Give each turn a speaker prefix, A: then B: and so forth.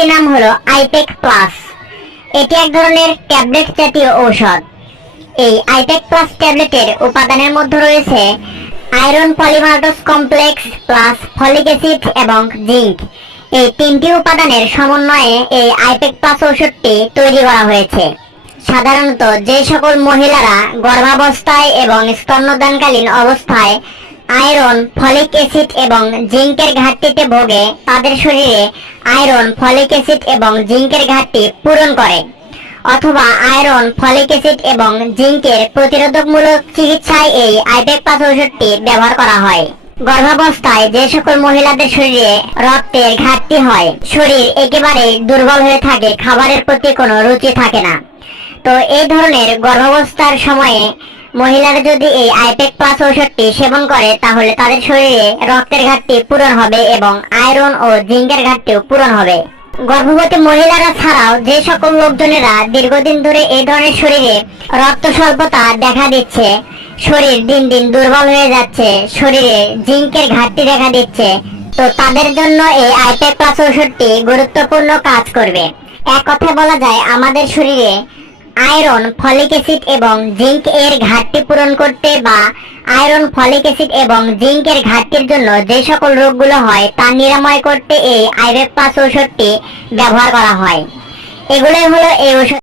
A: ওষুধটির নাম হলো আইপেক প্লাস। এটি এক ধরনের ট্যাবলেট জাতীয় ঔষধ। এই আইপেক প্লাস ট্যাবলেটের উপাদানের মধ্যে রয়েছে iron polymaltose complex plus folic acid এবং জিঙ্ক। এই তিনটি উপাদানের সমন্বয়ে এই আইপেক প্লাস ঔষধটি তৈরি করা হয়েছে। সাধারণত যে সকল মহিলারা গর্ভাবস্থায় এবং স্তন্যদানকালীন অবস্থায় আয়রন, ফলিক অ্যাসিড এবং জিঙ্কের ঘাটতিতে ভোগে তাদের শরীরে আয়রন, ফলিক অ্যাসিড এবং জিঙ্কের ঘাটতি পূরণ করে। অথবা আয়রন, ফলিক অ্যাসিড এবং জিঙ্কের প্রতিরোধকমূলক চিকিৎসায় এই আইপেক পাস ঔষধটি ব্যবহার করা হয়। গর্ভাবস্থায় যে সকল মহিলাদের শরীরে রক্তের ঘাটতি হয়, শরীর একেবারে দুর্বল হয়ে থাকে, খাবারের প্রতি কোনো রুচি থাকে না। তো এই ধরনের গর্ভাবস্থার সময়ে মহিলারা যদি এই আইপেক প্লাস ঔষধটি সেবন করে, তাহলে তাদের শরীরে রক্তের ঘাটতি পূরণ হবে এবং আয়রন ও জিঙ্কের ঘাটতিও পূরণ হবে। গর্ভবতী মহিলারা ছাড়াও যে সকল লোকজনেরা দীর্ঘদিন ধরে এই ধরনের শরীরে রক্ত স্বল্পতা দেখা দিচ্ছে, শরীর দিন দিন দুর্বল হয়ে যাচ্ছে, শরীরে জিঙ্কের ঘাটতি দেখা দিচ্ছে, তো তাদের জন্য এই আইপেক প্লাস ঔষধটি গুরুত্বপূর্ণ কাজ করবে। এক কথা বলা যায়, আমাদের শরীরে আয়রন, ফলিক অ্যাসিড এবং জিঙ্ক এর ঘাটতি পূরণ করতে বা আয়রন, ফলিক অ্যাসিড এবং জিঙ্ক এর ঘাটতির জন্য যে সকল রোগগুলো হয় তা নিরাময় করতে এই আইরেপ পাঁচ ঔষধটি ব্যবহার করা হয়। এগুলোই হলো এই ঔষধ